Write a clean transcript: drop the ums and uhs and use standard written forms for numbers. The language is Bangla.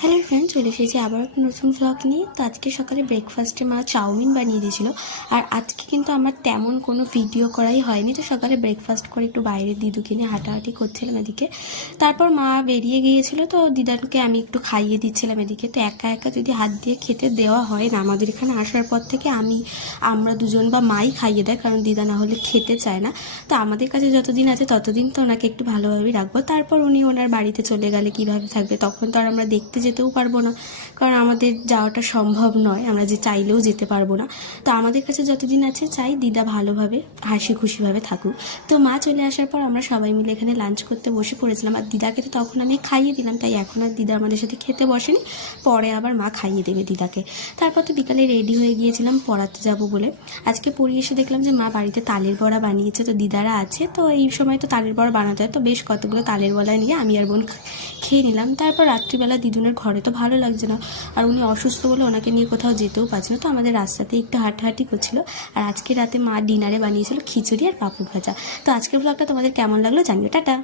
হ্যালো ফ্রেন্ড, চলে এসেছি আবার একটা নতুন ভ্লগ নিয়ে। তো আজকে সকালে ব্রেকফাস্টে মা চাউমিন বানিয়ে দিয়েছিল। আর আজকে কিন্তু আমার তেমন কোনো ভিডিও করাই হয়নি। তো সকালে ব্রেকফাস্ট করে একটু বাইরে দিদুকে নিয়ে হাঁটাহাঁটি করছিলাম এদিকে। তারপর মা বেরিয়ে গিয়েছিল, তো দিদাকে আমি একটু খাইয়ে দিচ্ছিলাম এদিকে। তো একা একা যদি হাত দিয়ে খেতে দেওয়া হয় না, আমাদের এখানে আসার পর থেকে আমরা দুজন বা মাই খাইয়ে দেয়, কারণ দিদা না হলে খেতে চায় না। তো আমাদের কাছে যতদিন আছে ততদিন তো ওনাকে একটু ভালোভাবেই রাখবো। তারপর উনি ওনার বাড়িতে চলে গেলে কীভাবে থাকবে, তখন তো আর আমরা দেখতে যেতেও পারবো না, কারণ আমাদের যাওয়াটা সম্ভব নয়, আমরা যে চাইলেও যেতে পারবো না। তো আমাদের কাছে যতদিন আছে চাই দিদা ভালোভাবে হাসি খুশিভাবে থাকুক। তো মা চলে আসার পর আমরা সবাই মিলে এখানে লাঞ্চ করতে বসে পড়েছিলাম। আর দিদাকে তো তখন আমি খাইয়ে দিলাম, তাই এখন আর দিদা আমাদের সাথে খেতে বসেনি, পরে আবার মা খাইয়ে দেবে দিদাকে। তারপর তো বিকালে রেডি হয়ে গিয়েছিলাম পড়াতে যাব বলে। আজকে পড়ি এসে দেখলাম যে মা বাড়িতে তালের বড়া বানিয়েছে, তো দিদারা আছে, তো এই সময় তো তালের বড়া বানাতে হয়। তো বেশ কতগুলো তালের বড়া নিয়ে আমি আর বোন খেয়ে নিলাম। তারপর রাত্রিবেলা দিদুনের ঘরে তো ভালো লাগছে না, আর উনি অসুস্থ বলে ওনাকে নিয়ে কোথাও যেতেও পারছে না। তো আমাদের রাস্তাতে একটু হাঁটাহাঁটি করছিল। আর আজকে রাতে মা ডিনারে বানিয়েছিল খিচুড়ি আর পাঁপড় ভাজা। তো আজকের ব্লগটা তোমাদের কেমন লাগলো জানিও। টাটা।